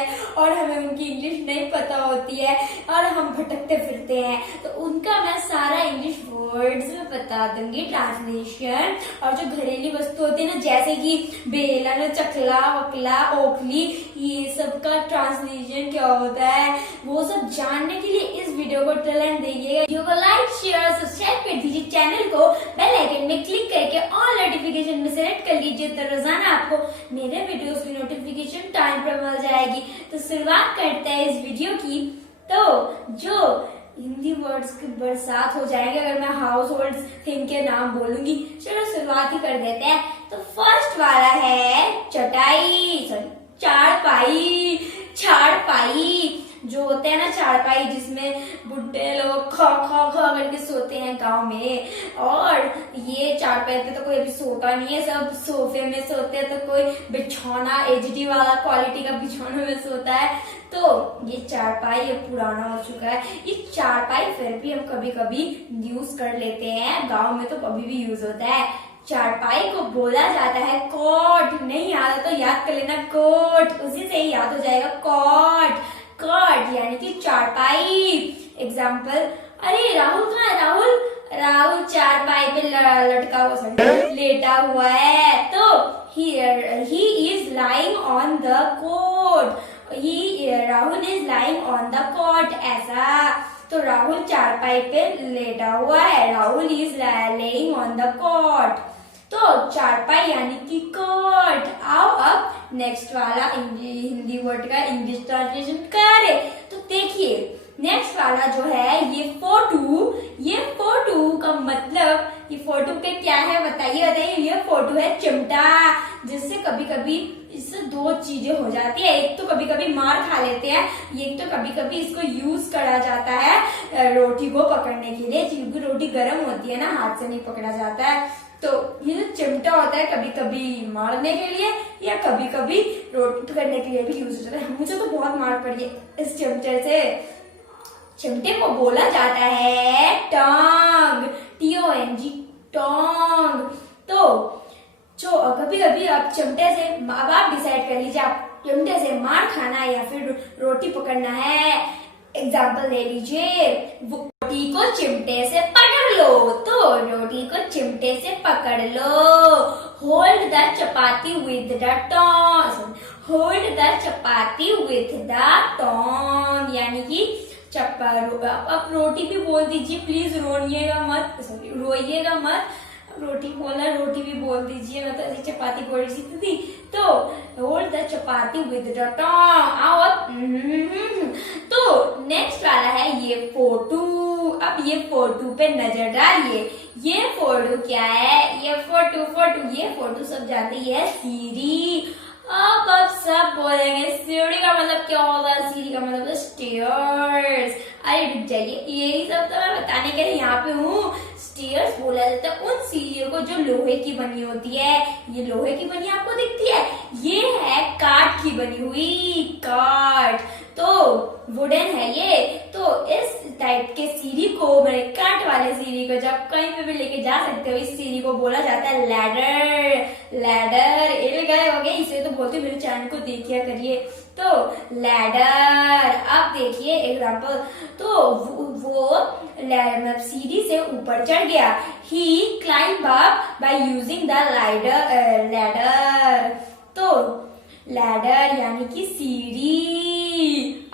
है और हमें उनकी इंग्लिश नहीं पता होती है और हम भटकते फिरते हैं, तो उनका मैं सारा इंग्लिश वर्ड्स में बता दूंगी ट्रांसलेशन। और जो घरेलू वस्तु होती है ना, जैसे कि बेलन, चकला, वकला, ओखली, ये सब का ट्रांसलेशन क्या होता है, वो सब जानने के लिए इस वीडियो को टैलेंट देखिएगा। वीडियो को लाइक, शेयर, सब्सक्राइब कर दीजिए, चैनल को बेल आइकन में क्लिक करके ऑल नोटिफिकेशन में सेलेक्ट कर लीजिए, तो रोजाना आपको मेरे वीडियोस की नोटिफिकेशन टाइम पर मिल जाएगी। तो शुरुआत करते हैं इस वीडियो की। तो जो हिंदी वर्ड्स की बरसात हो जाएगी अगर मैं हाउस होल्ड थिंग के नाम बोलूंगी। चलो शुरुआत ही कर देते हैं। तो फर्स्ट वाला है चटाई, सॉरी चारपाई। चारपाई जो होते हैं ना, चारपाई जिसमें बुड्ढे लोग खा खा खा करके सोते हैं गांव में, और ये चारपाई पे तो कोई अभी सोता नहीं है, सब सोफे में सोते हैं, तो कोई बिछौना एचडी वाला क्वालिटी का बिछौना में सोता है। तो ये चारपाई अब पुराना हो चुका है। ये चारपाई फिर भी हम कभी कभी यूज कर लेते हैं, गाँव में तो कभी भी यूज होता है। चारपाई को बोला जाता है कॉट। नहीं आता तो याद कर लेना कोट, उसी से ही याद हो जाएगा कॉट। कॉट यानी कि चारपाई। एग्जाम्पल, अरे राहुल कहाँ है? राहुल राहुल चारपाई पे लटका हुआ, सॉरी लेटा हुआ है। तो he is lying on the cot. Rahul is lying on the cot, ऐसा। तो राहुल चारपाई पे लेटा हुआ है, Rahul is lying on the cot. तो चारपाई यानी कि कॉट। आओ अब नेक्स्ट वाला हिंदी वर्ड का इंग्लिश ट्रांसलेशन करें। तो देखिए नेक्स्ट वाला जो है ये फोटो। ये फोटो का मतलब, ये फोटो के क्या है बताइए बताइए। ये फोटो है चिमटा, जिससे कभी कभी इससे दो चीजें हो जाती है। एक तो कभी कभी मार खा लेते हैं, एक तो कभी कभी इसको यूज करा जाता है रोटी को पकड़ने के लिए, क्योंकि रोटी गर्म होती है ना, हाथ से नहीं पकड़ा जाता है। तो ये जो चिमटा होता है कभी कभी मारने के लिए या कभी कभी रोटी पकड़ने के लिए भी यूज हो जाता है। मुझे तो बहुत मार पड़ी है इस चिमटे से। चिमटे को बोला जाता है टोंग, TONG, टोंग। तो जो कभी कभी आप चिमटे से, अब आप डिसाइड कर लीजिए आप चिमटे से मार खाना है या फिर रोटी पकड़ना है। एग्जाम्पल ले लीजिए, रोटी को चिमटे से पकड़ लो। तो रोटी को चिमटे से पकड़ लो। Hold the chapati with the tong. Hold the chapati with the tong यानी कि अब रोटी भी बोल दीजिए प्लीज, रोइएगा मत, सॉरी रोइएगा मत। रोटी बोला, रोटी भी बोल दीजिए, मैं तो ऐसी चपाती बोल रही थी। तो hold the chapati with the tong. आओ अब तो नेक्स्ट वाला है ये फोटो। अब ये फोटो पे नजर डालिए। ये फोटो क्या है? ये फोटो सब जानते हैं, सीढ़ी। अब सब बोलेंगे सीढ़ी का मतलब क्या होता है? सीढ़ी का मतलब स्टेयर्स। अरे रुक जाइए, यही सब तो मैं बताने के लिए यहाँ पे हूँ। स्टेयर्स बोला जाता है उन सीढ़ियों को जो लोहे की बनी होती है। ये लोहे की बनी आपको दिखती है, ये है काठ की बनी हुई, काठ। तो वुडन है ये। तो इस टाइप के सीढ़ी को, मैंने काठ वाले सीढ़ी को जब कहीं पे भी लेके जा सकते हो, इस सीढ़ी को बोला जाता है लैडर। लैडर इल गए हो गए, इसे तो बोलते मेरे चैनल को देखिए करिए। तो लैडर। अब देखिए एग्जाम्पल, तो वो मतलब सीढ़ी से ऊपर चढ़ गया। He climb up by using the ladder. तो लैडर यानी कि सीढ़ी।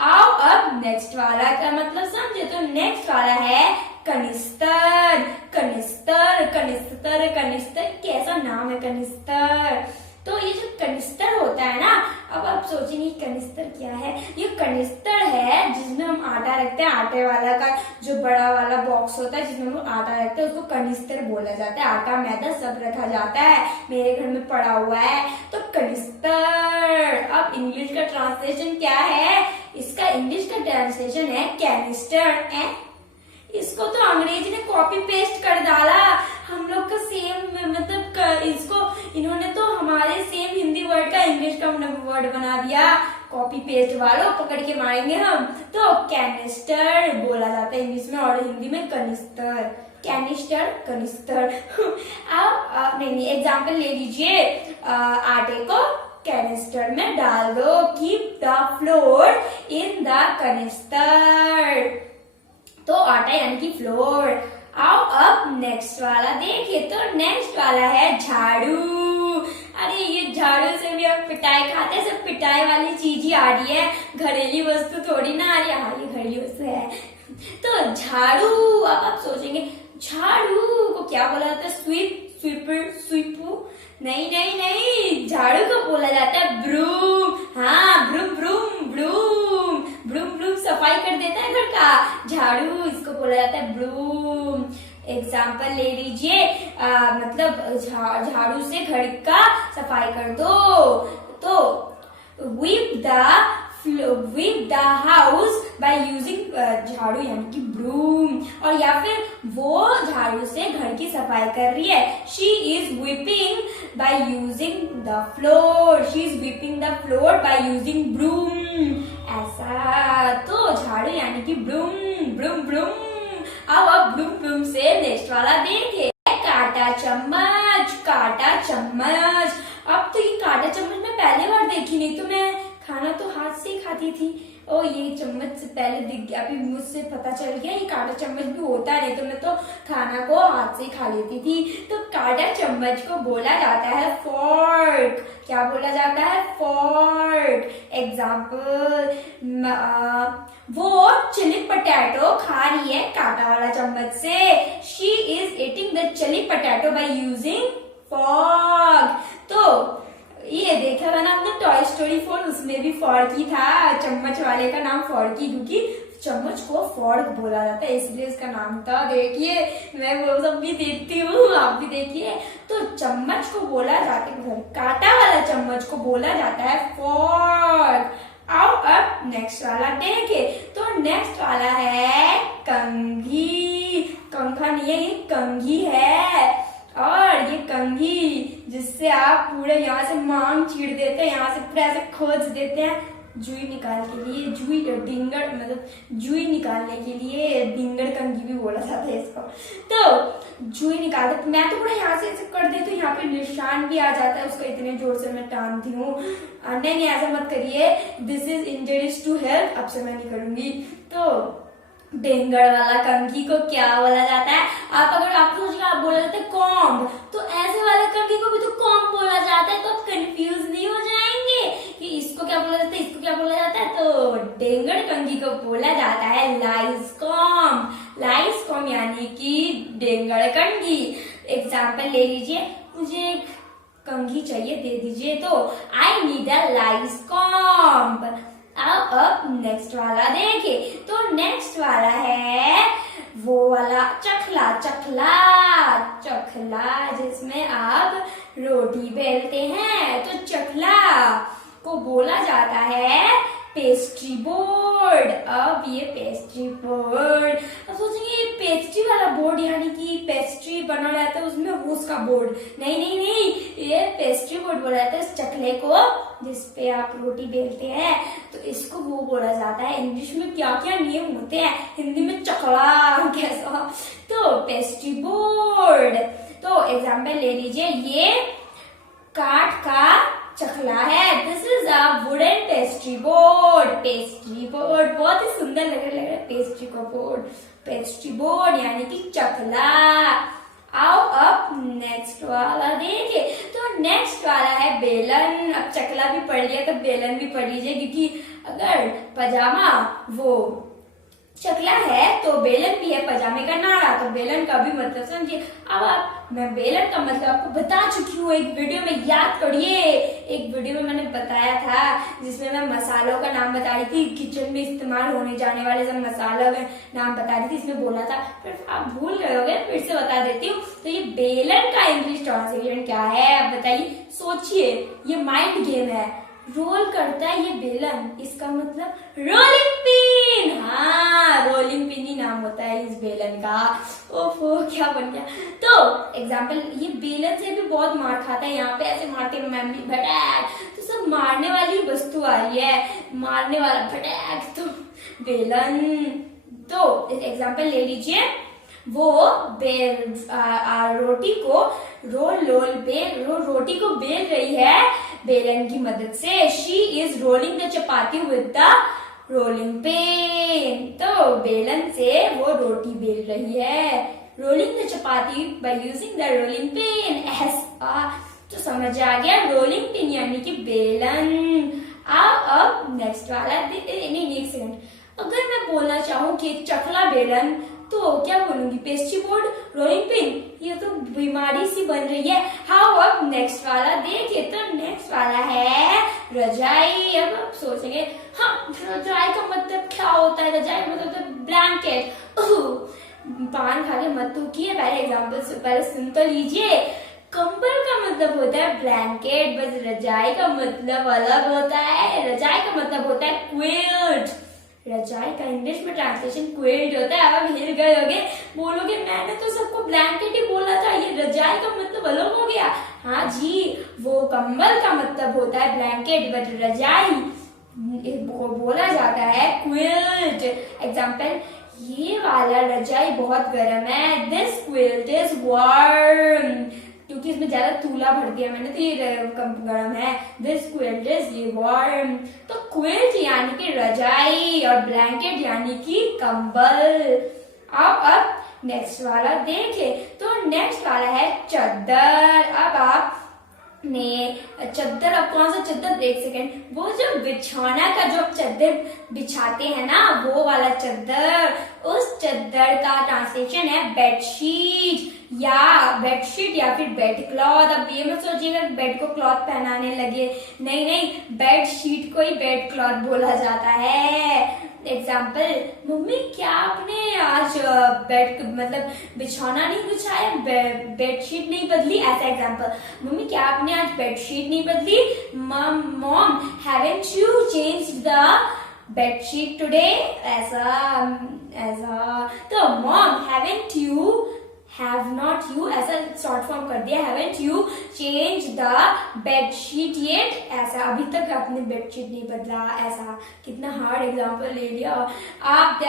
आओ अब नेक्स्ट वाला का मतलब समझे। तो नेक्स्ट वाला है कनिस्तर। कनिस्तर कनिस्तर कनिस्तर कैसा नाम है कनिस्तर। तो ये जो कनिस्तर होता है ना, अब आप सोचेंगे कनिस्तर क्या है? ये कनिस्तर है जिसमें हम आटा रखते हैं। आटे वाला का जो बड़ा वाला बॉक्स होता है जिसमें हम आटा रखते हैं, उसको कनिस्तर बोला जाता है। आटा मैदा सब रखा जाता है, मेरे घर में पड़ा हुआ है। तो कनिस्तर। अब इंग्लिश का ट्रांसलेशन क्या है? इसका इंग्लिश का ट्रांसलेशन है कैनिस्टर। इसको तो अंग्रेजी ने कॉपी पेस्ट कर डाला। हम लोग का सेम मतलब इसको इन्होंने तो हमारे सेम हिंदी वर्ड का इंग्लिश का वर्ड बना दिया। कॉपी पेस्ट वालों पकड़ के मारेंगे हम। तो कैनिस्टर बोला जाता है इंग्लिश में और हिंदी में कनिस्तर। कैनिस्टर कनिस्तर। अब नहीं एग्जाम्पल ले लीजिए, आटे को कैनिस्टर में डाल दो। Keep the floor in the canister. तो आटा यानी कि फ्लोर। आओ अब नेक्स्ट वाला देखिए। तो नेक्स्ट वाला है झाड़ू। अरे ये झाड़ू से भी हम पिटाई खाते हैं, सब पिटाई वाली चीज ही आ रही है, घरेलू वस्तु थोड़ी ना आ रही है। हाँ ये घरेलू वस्तु है। तो झाड़ू, अब आप सोचेंगे झाड़ू को क्या बोला जाता है? स्वीप, स्वीपर, स्वीपू? नहीं नहीं नहीं, झाड़ू को बोला जाता है ब्रूम। हाँ broom broom broom broom broom, सफाई कर देता है घर का झाड़ू, इसको बोला जाता है ब्रूम। एग्जाम्पल ले लीजिए, मतलब झाड़ू से घर का सफाई कर दो। तो weep the house by using झाड़ू यानी कि ब्रूम। और या फिर वो झाड़ू से घर की सफाई कर रही है। She is weeping by using the floor. She is weeping the floor by using broom. ऐसा, तो झाड़ू यानी कि ब्रूम ब्रूम ब्रूम। अब ब्रूम ब्रूम से नेक्स्ट वाला देखिए। काटा चम्मच, काटा चम्मच। अब तो ये काटा चम्मच मैं पहली बार देखी, नहीं तो मैं खाना तो हाथ से ही खाती थी। ओ ये चम्मच से पहले दिख गया, अभी मुझसे पता चल गया ये काटा चम्मच भी होता है, नहीं तो मैं तो खाना को हाथ से ही खा लेती थी। तो काटा चम्मच को बोला जाता है फॉर्क। क्या बोला जाता है? फॉर्क। एग्जाम्पल, वो चिली पटेटो खा रही है काटा वाला चम्मच से। She is eating the chilli potato by using fork. तो ये देखा था ना आपने टॉय स्टोरी 4, उसमें भी फॉर्की था, चम्मच वाले का नाम फॉर्की, क्योंकि चम्मच को फॉर्क बोला जाता है इसलिए इसका नाम था। देखिए मैं वो सब भी देखती हूँ, आप भी देखिए। तो चम्मच को बोला जाता है, कांटा वाला चम्मच को बोला जाता है फॉर्क। आओ अब नेक्स्ट वाला देखे। तो नेक्स्ट वाला है कंघी। कंघा नहीं है, ये कंघी है। और ये कंघी जिससे आप पूरे यहाँ से मांग चीड़ देते हैं, यहाँ से पूरे ऐसे खोज देते हैं जुई निकाल के लिए। जुई डिंगर, मतलब जुई निकालने के लिए डिंगर कंघी भी बोला जाता है इसको। तो जुई निकालते, तो मैं तो पूरा यहाँ से ऐसे कर देती हूँ, यहाँ पे निशान भी आ जाता है, उसको इतने जोर से मैं टानती हूँ। नहीं ऐसा मत करिए, this is injurious to health, अब से मैं नहीं करूंगी। तो डेंगर वाला कंघी को क्या बोला जाता है? अगर आप सोचिए आप बोला जाता है कॉम्ब, तो ऐसे वाले कंघी को भी तो कॉम्ब बोला जाता है। तो आप कंफ्यूज नहीं हो जाएंगे कि इसको क्या बोला जाता है, इसको क्या बोला जाता है। तो डेंगर कंघी को बोला जाता है लाइस्कॉम्ब। लाइस्कॉम्ब यानी कि डेंगर कंघी। एग्जाम्पल ले लीजिए, मुझे कंघी चाहिए, दे दीजिए। तो आई नीड अ लाइस्कॉम्ब। अब नेक्स्ट वाला देखिए। तो नेक्स्ट वाला है वो वाला चखला। चखला, चखला जिसमें आप रोटी बेलते हैं। तो चखला को बोला जाता है पेस्ट्री बोर्ड। अब ये पेस्ट्री बोर्ड, अब सोचेंगे ये पेस्ट्री वाला बोर्ड यानी कि पेस्ट्री बना रहता है उसमें उसका बोर्ड। नहीं नहीं नहीं, ये पेस्ट्री बोर्ड बोला जाता है इस चकले को जिसपे आप रोटी बेलते हैं। तो इसको वो बोला जाता है। इंग्लिश में क्या क्या नियम होते हैं, हिंदी में चकला कैसा। तो पेस्ट्री बोर्ड। तो एग्जाम्पल ले लीजिए, ये काठ का चखला है। This is a wooden pastry board. Pastry board बहुत ही सुंदर लग रहा है पेस्ट्री का बोर्ड। पेस्ट्री बोर्ड यानी कि चखला। आओ अब नेक्स्ट वाला देखिए। तो नेक्स्ट वाला है बेलन। अब चकला भी पढ़ लिया तो बेलन भी पढ़ लीजिए, क्योंकि अगर पजामा वो चकला है तो बेलन भी है पजामे का नाड़ा, तो बेलन का भी मतलब समझिए। अब मैं बेलन का मतलब आपको बता चुकी हूँ एक वीडियो में, याद करिए। एक वीडियो में मैंने बताया था जिसमें मैं मसालों का नाम बता रही थी, किचन में इस्तेमाल होने जाने वाले सब मसालों का नाम बता रही थी, इसमें बोला था, फिर आप भूल गए होंगे, फिर से बता देती हूँ। तो ये बेलन का इंग्लिश ट्रांसलेशन क्या है आप बताइए, सोचिए। ये माइंड गेम है। रोल करता है ये बेलन, इसका मतलब रोलिंग पिन। हाँ, रोलिंग पिन ही नाम होता है इस बेलन का। ओफो क्या बन गया। तो एग्जाम्पल, ये बेलन से भी बहुत मार खाता है, यहाँ पे ऐसे मारते हैं मम्मी भटैक, तो सब मारने वाली वस्तु आ रही है, मारने वाला भटैक, तो बेलन। तो एग्जाम्पल ले लीजिए, वो रोटी को रोटी को बेल रही है बेलन की मदद से। She is rolling the chapati with the rolling pin. तो बेलन से वो रोटी बेल रही है। Rolling the chapati bye using the rolling pin. ऐसा तो समझ आ गया, रोलिंग पिन यानी कि बेलन। अब नेक्स्ट वाला, नहीं एक सेकंड, अगर मैं बोलना चाहूँ कि चकला बेलन तो क्या बोलूंगी? पेस्ट्री बोर्ड, रोलिंग पिन, ये तो बीमारी सी बन रही है। हाउ अब नेक्स्ट वाला देखिए, तो नेक्स्ट वाला है रजाई। अब आप सोचेंगे हाँ रजाई का मतलब क्या होता है? रजाई मतलब तो ब्लैंकेट। पान खा के मत थूकिए, पहले एग्जाम्पल से पहले सुन तो लीजिए। कंबल का मतलब होता है ब्लैंकेट, बस रजाई का मतलब अलग होता है। रजाई का मतलब होता है क्विल्ट। रजाई का इंग्लिश में ट्रांसलेशन क्विल्ट होता है। अब हिल गए होगे, बोलोगे मैंने तो सबको ब्लैंकेट ही बोला था, ये रजाई का मतलब अलग हो गया। हाँ जी, वो कंबल का मतलब होता है ब्लैंकेट, बट रजाई बोला जाता है क्विल्ट। एग्जाम्पल, ये वाला रजाई बहुत गर्म है। दिस क्विल्ट इज वार्म, क्योंकि इसमें ज्यादा तूला भर दिया मैंने तो ये गर्म है। This quilt is warm. तो क्विल्ट यानी कि रजाई और ब्लैंकेट यानी कि कंबल। अब नेक्स्ट वाला देखें, तो नेक्स्ट वाला है चद्दर। अब आप ने चद्दर, अब कौन सा चद्दर? एक सेकेंड, वो जो बिछौना का जो चद्दर बिछाते हैं ना, वो वाला चद्दर, उस चद्दर का ट्रांसलेशन है बेडशीट या फिर बेड क्लॉथ। अब ये मत सोचिएगा बेड को क्लॉथ पहनाने लगे, नहीं, बेड शीट को ही बेड क्लॉथ बोला जाता है। एग्जाम्पल, मम्मी क्या आपने आज बेड मतलब बिछौना नहीं बिछाया, बेडशीट नहीं बदली? ऐसा एग्जाम्पल, मम्मी क्या आपने आज बेडशीट नहीं बदली? Mom haven't you changed the bedsheet today? ऐसा तो मॉम हैव नॉट यू ऐसा शॉर्ट फॉर्म कर दिया, haven't you change the bedsheet yet? ऐसा अभी तक आपने बेडशीट नहीं बदला। ऐसा कितना हार्ड एग्जांपल ले लिया। आप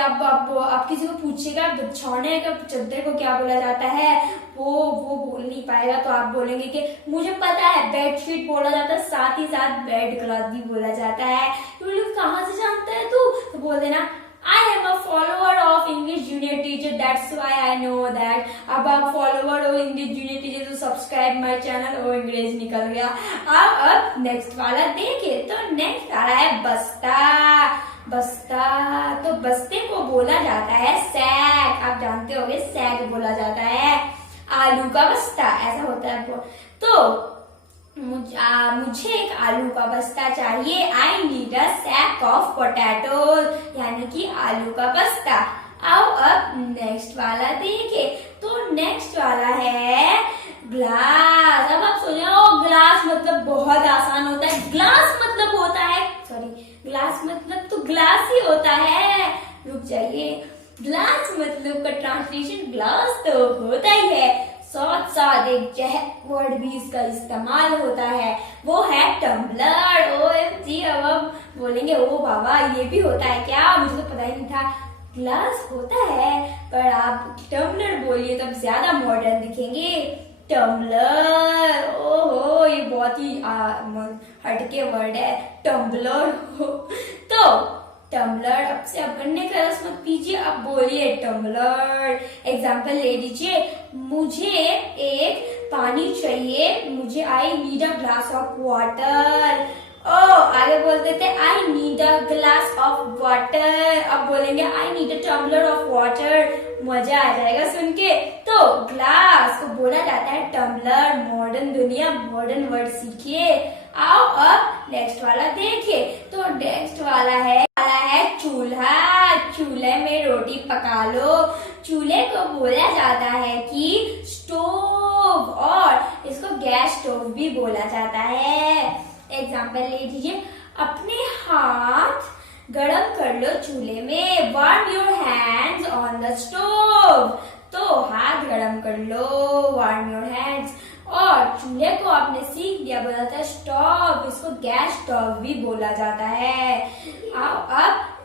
किसी को पूछिएगा बिछौने का चद्दर को क्या बोला जाता है, वो बोल नहीं पाएगा, तो आप बोलेंगे कि मुझे पता है बेडशीट बोला जाता है, साथ ही साथ बेड क्लॉथ भी बोला जाता है। तो बोले कहाँ से जानता है तू? तो बोल देना I am a follower of English Junior Teacher, that's why I know that। अब आप follower हो English Junior Teacher तो subscribe my channel। ओ अंग्रेज निकल गया। अब नेक्स्ट वाला देखे, तो नेक्स्ट वाला है बस्ता। तो बस्ते को बोला जाता है सैक। आप जानते होंगे सैक बोला जाता है, आलू का बस्ता ऐसा होता है। तो मुझे एक आलू का बस्ता चाहिए। I need a sack of potatoes, यानी कि आलू का बस्ता। अब नेक्स्ट वाला देखे, तो नेक्स्ट वाला है ग्लास। अब आप सोच रहे हो ग्लास मतलब बहुत आसान होता है, ग्लास मतलब होता है, ग्लास मतलब तो ग्लास ही होता है। रुक जाइए, ग्लास मतलब का ट्रांसलेशन ग्लास तो होता ही है, साथ एक वर्ड भी इसका इस्तेमाल होता है, वो है टम्बलर। OMG, अब बोलेंगे ओ बाबा ये भी होता है क्या? मुझे तो पता ही नहीं था। ग्लास होता है, पर आप टम्बलर बोलिए तब ज्यादा मॉडर्न दिखेंगे। टम्बलर, ओहो ये बहुत ही हटके वर्ड है टम्बलर। तो टम्बलर, अब से अब बनने का रस मत पीजिए, अब बोलिए टम्बलर। एग्जाम्पल ले लीजिए, मुझे एक पानी चाहिए, मुझे I need a glass of water. आगे बोल देते I need a glass of water. अब बोलेंगे I need a tumbler of water, मजा आ जाएगा सुन के। तो ग्लास को बोला जाता है टम्बलर। मॉडर्न दुनिया, मॉडर्न वर्ड सीखिए। आओ अब नेक्स्ट वाला देखिए, तो नेक्स्ट वाला है चूल्हा। चूल्हे में रोटी पका लो। चूल्हे को बोला जाता है कि स्टोव, और इसको गैस स्टोव भी बोला जाता है। एग्जाम्पल ले लीजिए, अपने हाथ गरम कर लो चूल्हे में। Warm your hands on the stove. तो हाथ गरम कर लो, वार्म योर हैंड्स। और चूल्हे को आपने सीख लिया, बोला था स्टोव, इसको गैस स्टोव भी बोला जाता है। अब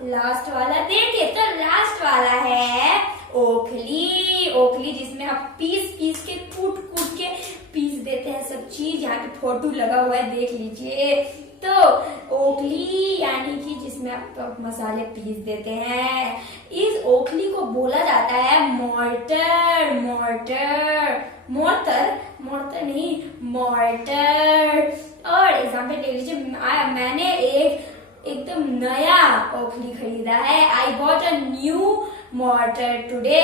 लास्ट वाला देखिए, तो लास्ट वाला है ओखली। ओखली जिसमें हम पीस के कूट के पीस देते हैं सब चीज, यहाँ पे फोड़ मोटू लगा हुआ है, देख लीजिए। तो ओखली यानी कि जिसमें आप मसाले पीस देते हैं, इस ओखली को बोला जाता है मोर्टर। मोर्टर मोर्टर मोर्टर नहीं, मोर्टर। और एग्जाम्पल ले लीजिए, मैंने एकदम नया ओखली खरीदा है। I bought a new mortar today.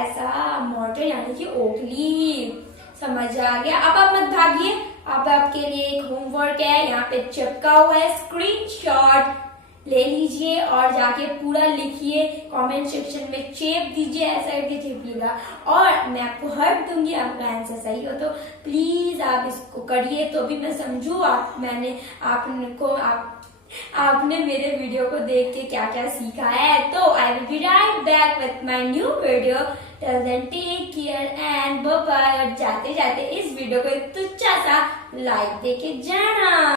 ऐसा मोर्टर यानी कि ओखली, समझ आ गया। अब आप मत भागिए, अब आपके लिए एक होमवर्क है, यहाँ पे चिपका हुआ है, स्क्रीनशॉट ले लीजिए और जाके पूरा लिखिए, कमेंट सेक्शन में चेप दीजिए, ऐसा करके चेपिएगा। और मैं आपको हर्ट दूंगी, आपका आंसर सही हो तो प्लीज आप इसको करिए, तो भी मैं समझू आपने मेरे वीडियो को देख के क्या क्या सीखा है। तो I will be right back with my new video. Till then take care and bye bye. और जाते जाते इस वीडियो को एक तुच्चा सा लाइक देके जाना।